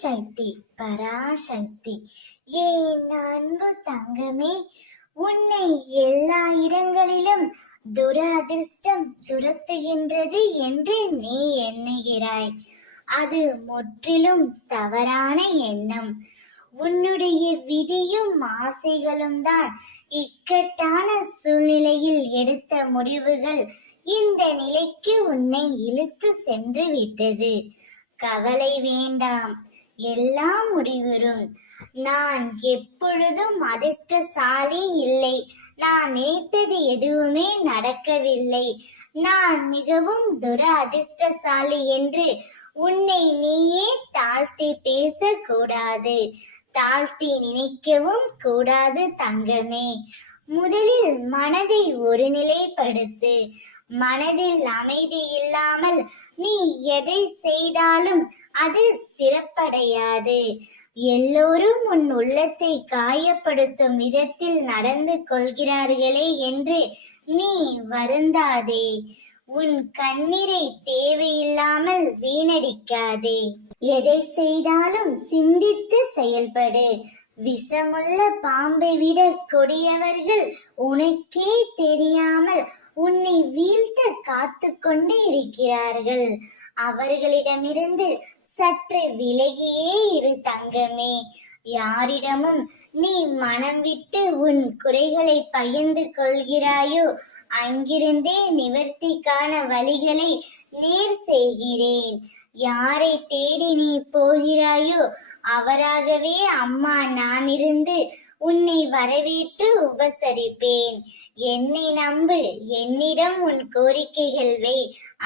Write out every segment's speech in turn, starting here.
சக்தி பராசக்தி. என் அன்பு தங்கமே, உன்னை எல்லா இடங்களிலும் துரதிர்ஷ்டம் துரத்துகின்றது என்று நீ எண்ணுகிறாய். அது முற்றிலும் தவறான எண்ணம். உன்னுடைய விதியும் ஆசைகளும் தான் இக்கட்டான சூழ்நிலையில் எடுத்த முடிவுகள் இந்த நிலைக்கு உன்னை இழுத்து சென்று விட்டது. கவலை வேண்டாம், எல்லாம் முடிவுறும். நான் எப்பொழுதும் அதிர்ஷ்டசாலி இல்லை. நான் நினைத்தது எதுவுமே நடக்கவில்லை. நான் மிகவும் அதிர்ஷ்டசாலி என்று உன்னை நீயே தாழ்த்தி பேசக்கூடாது, தாழ்த்தி நினைக்கவும் கூடாது தங்கமே. முதலில் மனதை ஒருநிலைப்படுத்து. மனதில் அமைதி இல்லாமல் நீ எதை செய்தாலும் அது சிறப்படையாது. எல்லோரும் உன் உள்ளத்தை காயப்படுத்தும் விதத்தில் நடந்து கொள்கிறார்களே என்று நீ வருந்தாதே. உன் கண்ணீரை தேவையில்லாமல் வீணடிக்காதே. எதை செய்தாலும் சிந்தித்து செயல்படு. விஷமுள்ள பாம்பை விட கொடியவர்கள் உனக்கே தெரியாமல் உன்னை வீழ்த்த காத்து கொண்டு இருக்கிறார்கள். அவர்களிடமிருந்து சற்று விலகியே இரு தங்கமே. யாரிடமும் நீ மனம் விட்டு உன் குறைகளை பகிர்ந்து கொள்கிறாயோ அங்கிருந்தே நிவர்த்திக்கான வழிகளை நேர் செய்கிறேன். யாரை தேடி நீ போகிறாயோ அவராகவே அம்மா நான் இருந்து உன்னை வரவேற்று உபசரிப்பேன். என்னை நம்பு, என்னிடம் உன் கோரிக்கைகள் வை.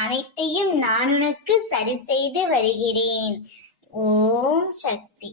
அனைத்தையும் நான் உனக்கு சரி செய்து வருகிறேன். ஓம் சக்தி.